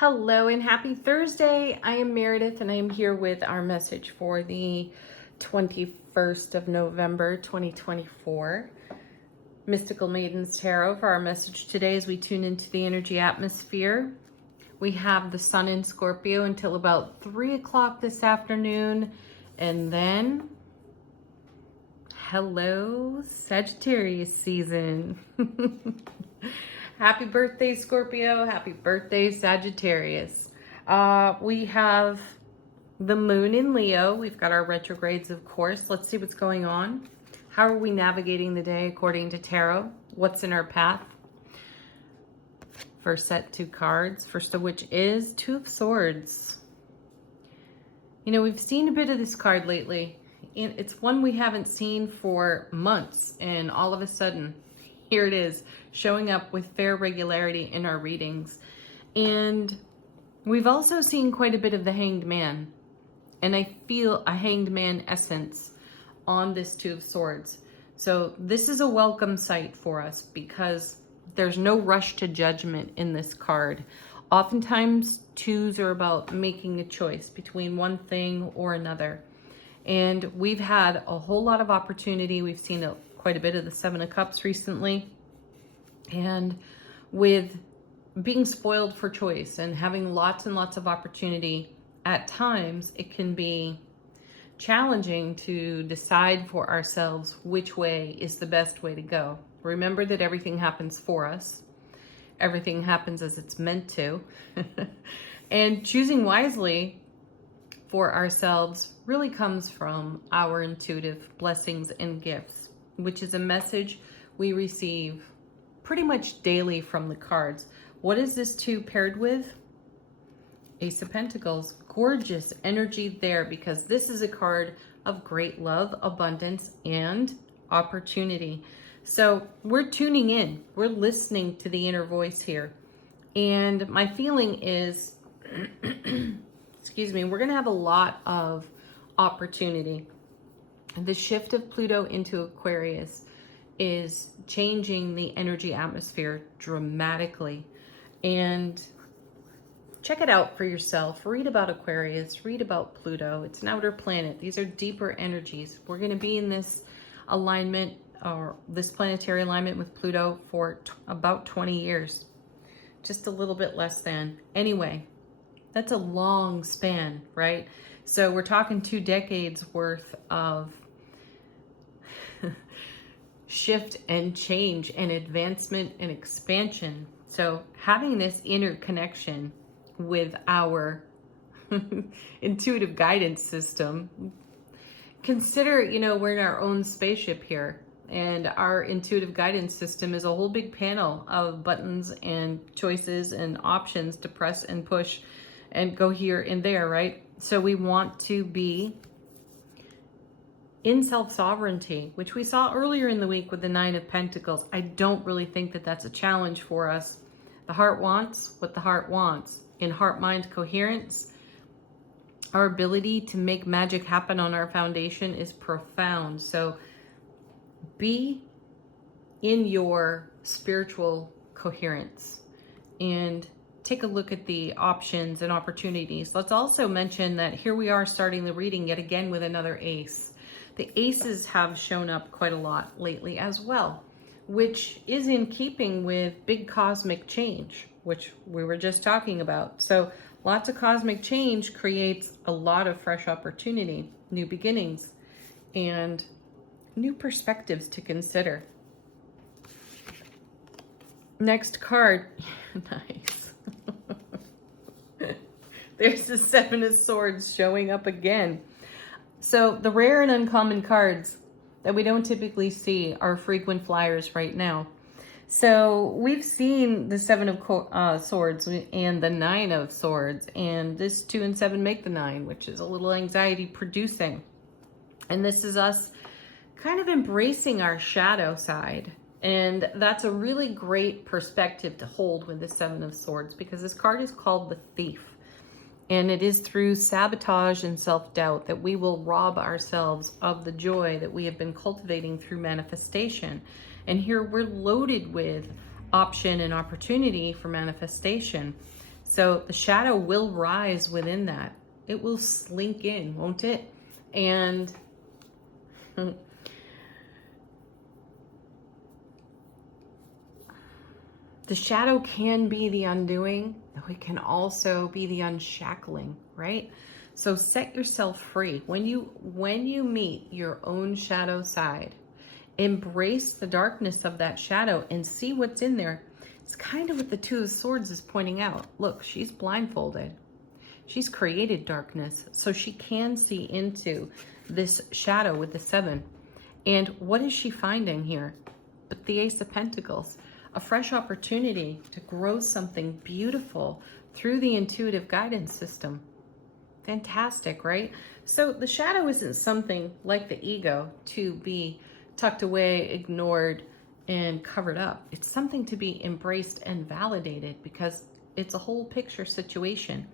Hello and happy Thursday. I am Meredith and I am here with our message for the 21st of November 2024. Mystical Maidens Tarot for our message today as we tune into the energy atmosphere. We have the sun in Scorpio until about 3 o'clock this afternoon, and then hello Sagittarius season. Happy birthday, Scorpio. Happy birthday, Sagittarius. We have the moon in Leo. We've got our retrogrades, of course. Let's see what's going on. How are we navigating the day according to tarot? What's in our path? First set, 2 cards. First of which is 2 of Swords. You know, we've seen a bit of this card lately. It's one we haven't seen for months, and all of a sudden, here it is, showing up with fair regularity in our readings. And we've also seen quite a bit of the Hanged Man. And I feel a Hanged Man essence on this 2 of Swords. So this is a welcome sight for us because there's no rush to judgment in this card. Oftentimes, 2s are about making a choice between one thing or another. And we've had a whole lot of opportunity. We've seen quite a bit of the 7 of Cups recently. And with being spoiled for choice and having lots and lots of opportunity, at times it can be challenging to decide for ourselves which way is the best way to go. Remember that everything happens for us. Everything happens as it's meant to. And choosing wisely for ourselves really comes from our intuitive blessings and gifts, which is a message we receive pretty much daily from the cards. What is this 2 paired with? Ace of Pentacles. Gorgeous energy there because this is a card of great love, abundance, and opportunity. So we're tuning in. We're listening to the inner voice here. And my feeling is, excuse me, we're going to have a lot of opportunity. The shift of Pluto into Aquarius is changing the energy atmosphere dramatically. And check it out for yourself. Read about Aquarius, read about Pluto. It's an outer planet. These are deeper energies. We're going to be in this alignment or this planetary alignment with Pluto for about 20 years. Just a little bit less than. Anyway, that's a long span, right? So we're talking 2 decades worth of shift and change and advancement and expansion. So having this interconnection with our intuitive guidance system, consider, you know, we're in our own spaceship here, and our intuitive guidance system is a whole big panel of buttons and choices and options to press and push and go here and there, right? So we want to be in self-sovereignty, which we saw earlier in the week with the 9 of Pentacles. I don't really think that that's a challenge for us. The heart wants what the heart wants. In heart-mind coherence, our ability to make magic happen on our foundation is profound. So be in your spiritual coherence and take a look at the options and opportunities. Let's also mention that here we are starting the reading yet again with another ace. The aces have shown up quite a lot lately as well, which is in keeping with big cosmic change, which we were just talking about. So lots of cosmic change creates a lot of fresh opportunity, new beginnings, and new perspectives to consider. Next card. Nice. There's the 7 of Swords showing up again. So the rare and uncommon cards that we don't typically see are frequent flyers right now. So we've seen the 7 of Swords and the 9 of Swords, and this 2 and 7 make the 9, which is a little anxiety producing. And this is us kind of embracing our shadow side. And that's a really great perspective to hold with the 7 of Swords, because this card is called the Thief. And it is through sabotage and self-doubt that we will rob ourselves of the joy that we have been cultivating through manifestation. And here we're loaded with option and opportunity for manifestation. So the shadow will rise within that. It will slink in, won't it? And the shadow can be the undoing, though it can also be the unshackling, right? So set yourself free. When you meet your own shadow side, embrace the darkness of that shadow and see what's in there. It's kind of what the Two of Swords is pointing out. Look, she's blindfolded. She's created darkness, so she can see into this shadow with the 7. And what is she finding here? But the Ace of Pentacles, a fresh opportunity to grow something beautiful through the intuitive guidance system. Fantastic, right? So the shadow isn't something like the ego to be tucked away, ignored, and covered up. It's something to be embraced and validated because it's a whole picture situation.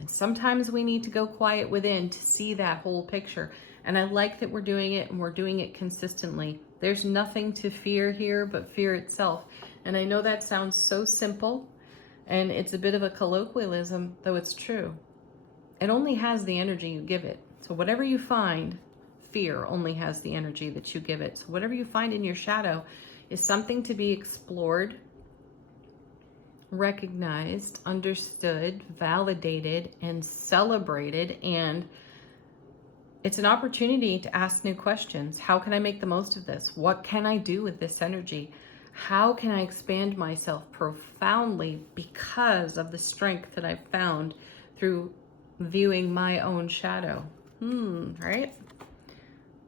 And sometimes we need to go quiet within to see that whole picture. And I like that we're doing it, and we're doing it consistently. There's nothing to fear here but fear itself. And I know that sounds so simple, and it's a bit of a colloquialism, though it's true. It only has the energy you give it. So whatever you find, fear only has the energy that you give it. So whatever you find in your shadow is something to be explored, recognized, understood, validated, and celebrated. And it's an opportunity to ask new questions. How can I make the most of this? What can I do with this energy? How can I expand myself profoundly because of the strength that I've found through viewing my own shadow? Right?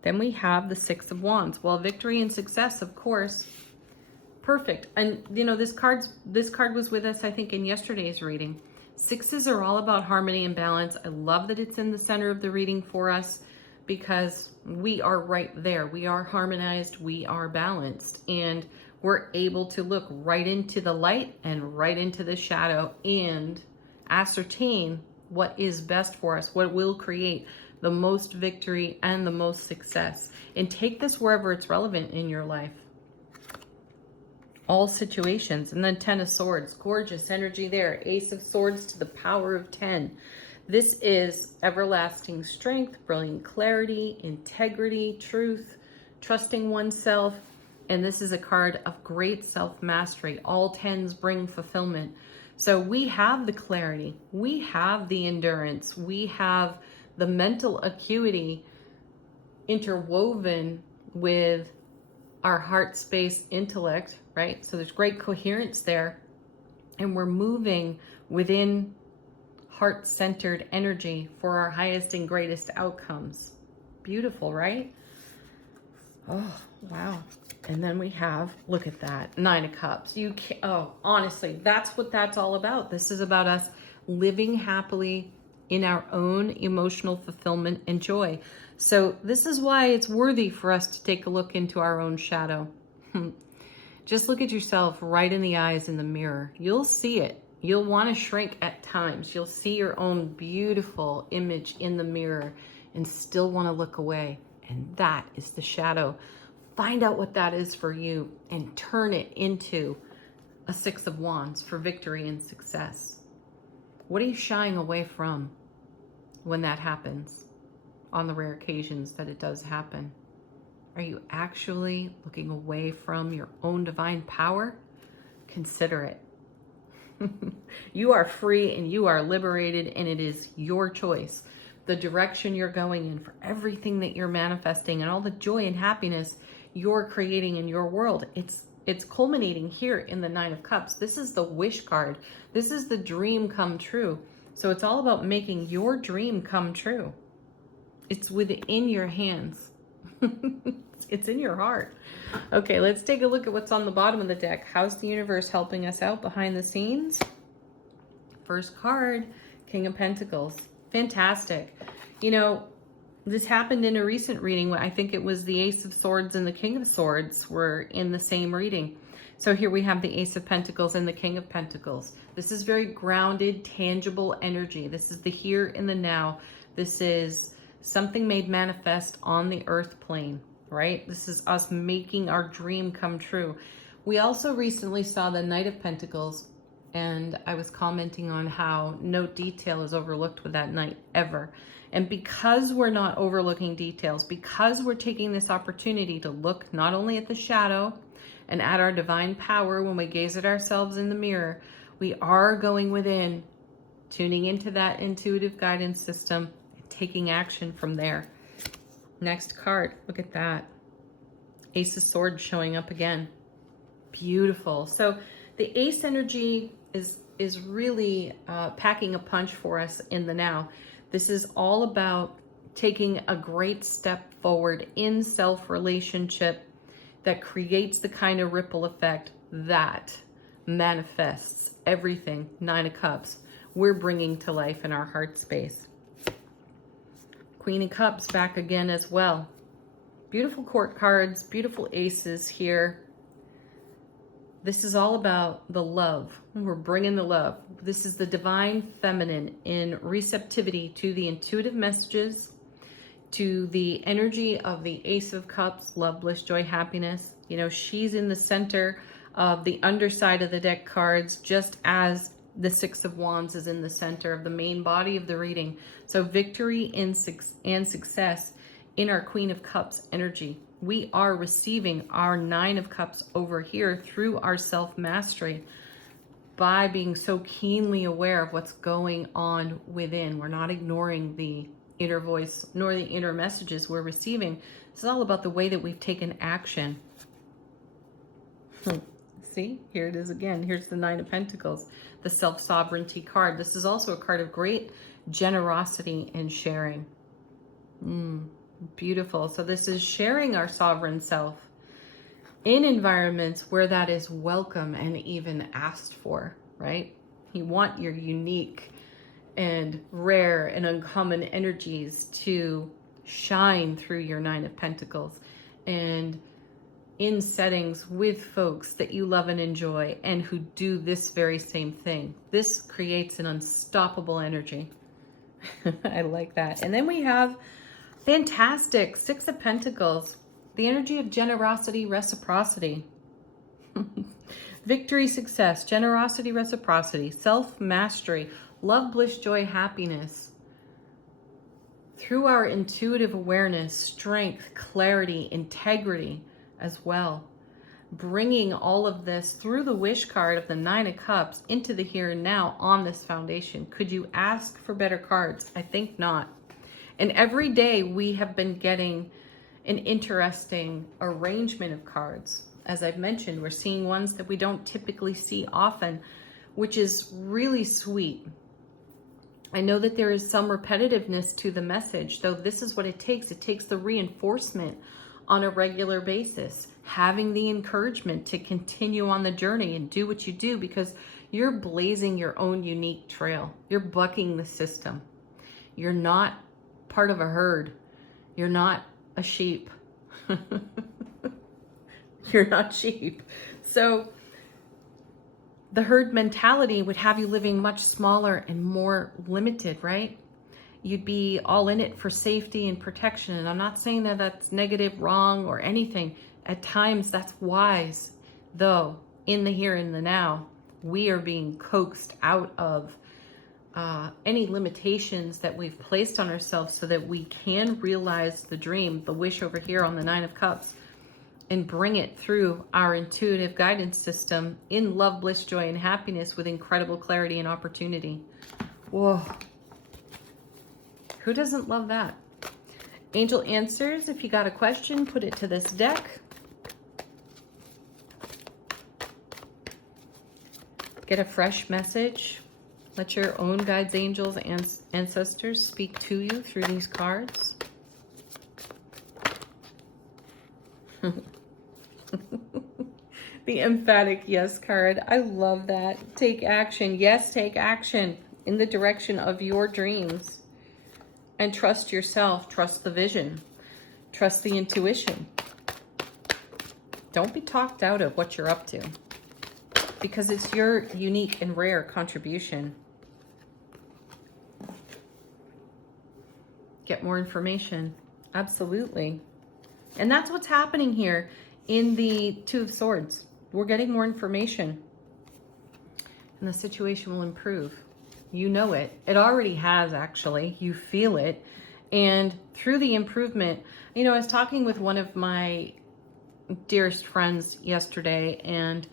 Then we have the Six of Wands. Well, victory and success, of course. Perfect. And you know, this card was with us, I think, in yesterday's reading. Sixes are all about harmony and balance. I love that it's in the center of the reading for us because we are right there. We are harmonized, we are balanced, and we're able to look right into the light and right into the shadow and ascertain what is best for us, what will create the most victory and the most success. And take this wherever it's relevant in your life. All situations. And then 10 of Swords, gorgeous energy there. Ace of Swords to the power of 10. This is everlasting strength, brilliant clarity, integrity, truth, trusting oneself. And this is a card of great self-mastery. All 10s bring fulfillment. So we have the clarity, we have the endurance, we have the mental acuity interwoven with our heart space intellect, right? So there's great coherence there, and we're moving within heart-centered energy for our highest and greatest outcomes. Beautiful, right? Oh, wow. And then we have, look at that, 9 of Cups. You can't, oh, honestly, that's what that's all about. This is about us living happily in our own emotional fulfillment and joy. So this is why it's worthy for us to take a look into our own shadow. Just look at yourself right in the eyes in the mirror. You'll see it. You'll want to shrink at times. You'll see your own beautiful image in the mirror and still want to look away. And that is the shadow. Find out what that is for you and turn it into a 6 of Wands for victory and success. What are you shying away from when that happens, on the rare occasions that it does happen? Are you actually looking away from your own divine power? Consider it. You are free and you are liberated, and it is your choice. The direction you're going in for everything that you're manifesting and all the joy and happiness you're creating in your world. It's culminating here in the 9 of Cups. This is the wish card. This is the dream come true. So it's all about making your dream come true. It's within your hands. It's in your heart. Okay, let's take a look at what's on the bottom of the deck. How's the universe helping us out behind the scenes? First card, King of Pentacles. Fantastic. You know, this happened in a recent reading. I think it was the Ace of Swords and the King of Swords were in the same reading. So here we have the Ace of Pentacles and the King of Pentacles. This is very grounded, tangible energy. This is the here and the now. This is something made manifest on the earth plane, right? This is us making our dream come true. We also recently saw the Knight of Pentacles, And I was commenting on how no detail is overlooked with that Knight ever. And because we're not overlooking details, because we're taking this opportunity to look not only at the shadow and at our divine power when we gaze at ourselves in the mirror, we are going within, tuning into that intuitive guidance system, and taking action from there. Next card, look at that. Ace of Swords showing up again. Beautiful. So the Ace energy is really packing a punch for us in the now. This is all about taking a great step forward in self-relationship that creates the kind of ripple effect that manifests everything, Nine of Cups, we're bringing to life in our heart space. Queen of Cups back again as well. Beautiful court cards, beautiful aces here. This is all about the love. We're bringing the love. This is the divine feminine in receptivity to the intuitive messages, to the energy of the Ace of Cups, love, bliss, joy, happiness. You know, she's in the center of the underside of the deck cards, just as the Six of Wands is in the center of the main body of the reading. So victory and success in our Queen of Cups energy. We are receiving our Nine of Cups over here through our self-mastery by being so keenly aware of what's going on within. We're not ignoring the inner voice nor the inner messages we're receiving. It's all about the way that we've taken action. See, here it is again. Here's the Nine of Pentacles, the self-sovereignty card. This is also a card of great generosity and sharing. Beautiful. So this is sharing our sovereign self in environments where that is welcome and even asked for, right? You want your unique and rare and uncommon energies to shine through your Nine of Pentacles and in settings with folks that you love and enjoy and who do this very same thing. This creates an unstoppable energy. I like that. And then we have fantastic Six of Pentacles, the energy of generosity, reciprocity. Victory, success, generosity, reciprocity, self-mastery, love, bliss, joy, happiness. Through our intuitive awareness, strength, clarity, integrity as well. Bringing all of this through the wish card of the Nine of Cups into the here and now on this foundation. Could you ask for better cards? I think not. And every day we have been getting an interesting arrangement of cards. As I've mentioned, we're seeing ones that we don't typically see often, which is really sweet. I know that there is some repetitiveness to the message, though this is what it takes. It takes the reinforcement on a regular basis, having the encouragement to continue on the journey and do what you do because you're blazing your own unique trail. You're bucking the system. You're not part of a herd. You're not a sheep. You're not sheep. So the herd mentality would have you living much smaller and more limited, right? You'd be all in it for safety and protection. And I'm not saying that that's negative, wrong, or anything. At times that's wise. Though in the here and the now, we are being coaxed out of any limitations that we've placed on ourselves so that we can realize the dream, the wish over here on the Nine of Cups, and bring it through our intuitive guidance system in love, bliss, joy, and happiness with incredible clarity and opportunity. Whoa. Who doesn't love that? Angel answers. If you got a question, put it to this deck. Get a fresh message. Let your own guides, angels, and ancestors speak to you through these cards. The emphatic yes card. I love that. Take action. Yes, take action in the direction of your dreams. And trust yourself. Trust the vision. Trust the intuition. Don't be talked out of what you're up to, because it's your unique and rare contribution. Get more information. Absolutely. And that's what's happening here in the Two of Swords. We're getting more information. and the situation will improve. You know it. It already has, actually. You feel it. And through the improvement, you know, I was talking with one of my dearest friends yesterday, and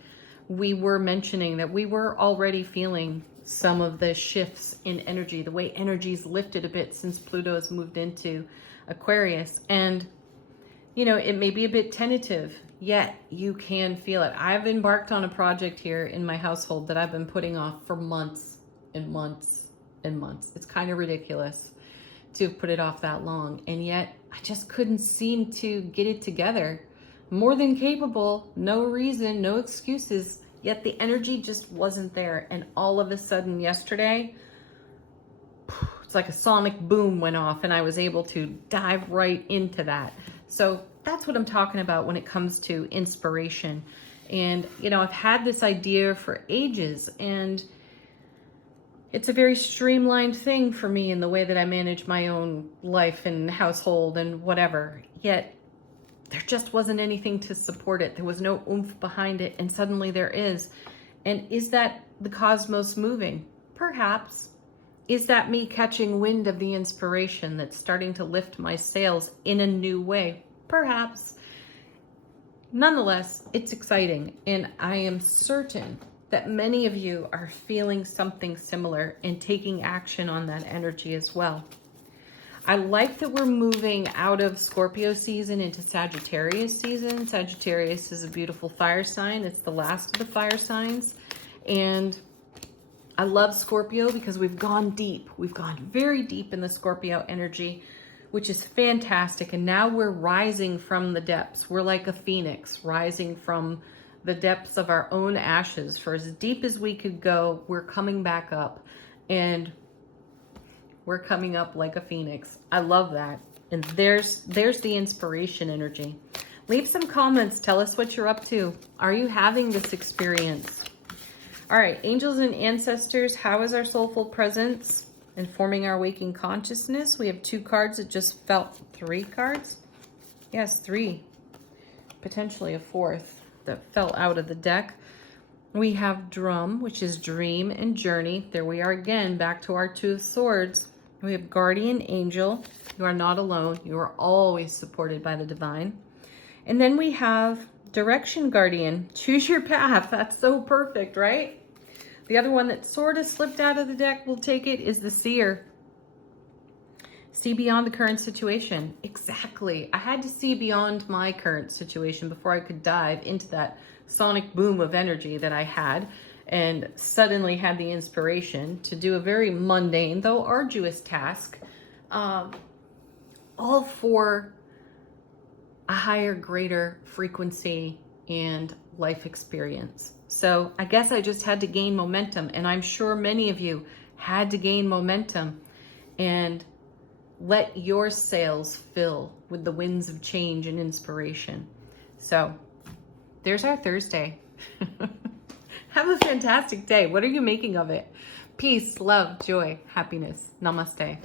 we were mentioning that we were already feeling some of the shifts in energy, the way energy's lifted a bit since Pluto has moved into Aquarius. And, you know, it may be a bit tentative, yet you can feel it. I've embarked on a project here in my household that I've been putting off for months and months and months. It's kind of ridiculous to have put it off that long. And yet I just couldn't seem to get it together. More than capable, no reason, no excuses, yet the energy just wasn't there. And all of a sudden yesterday, it's like a sonic boom went off, and I was able to dive right into that. So that's what I'm talking about when it comes to inspiration. And, you know, I've had this idea for ages, and it's a very streamlined thing for me in the way that I manage my own life and household and whatever. Yet there just wasn't anything to support it. There was no oomph behind it, and suddenly there is. And is that the cosmos moving? Perhaps. Is that me catching wind of the inspiration that's starting to lift my sails in a new way? Perhaps. Nonetheless, it's exciting, and I am certain that many of you are feeling something similar and taking action on that energy as well. I like that we're moving out of Scorpio season into Sagittarius season. Sagittarius is a beautiful fire sign. It's the last of the fire signs. And I love Scorpio because we've gone deep. We've gone very deep in the Scorpio energy, which is fantastic. And now we're rising from the depths. We're like a phoenix rising from the depths of our own ashes. For as deep as we could go, we're coming back up. And we're coming up like a phoenix. I love that. And there's the inspiration energy. Leave some comments. Tell us what you're up to. Are you having this experience? All right, angels and ancestors, how is our soulful presence informing our waking consciousness? We have 2 cards that just felt 3 cards. Yes, 3. Potentially a 4th that fell out of the deck. We have drum, which is dream and journey. There we are again, back to our 2 of swords. We have guardian angel. You are not alone. You are always supported by the divine. And then we have direction guardian. Choose your path. That's so perfect, right? The other one that sort of slipped out of the deck, we'll take it, is the seer. See beyond the current situation. Exactly. I had to see beyond my current situation before I could dive into that sonic boom of energy that I had, and suddenly had the inspiration to do a very mundane, though arduous task, all for a higher, greater frequency and life experience. So I guess I just had to gain momentum, and I'm sure many of you had to gain momentum and let your sails fill with the winds of change and inspiration. So there's our Thursday. Have a fantastic day. What are you making of it? Peace, love, joy, happiness. Namaste.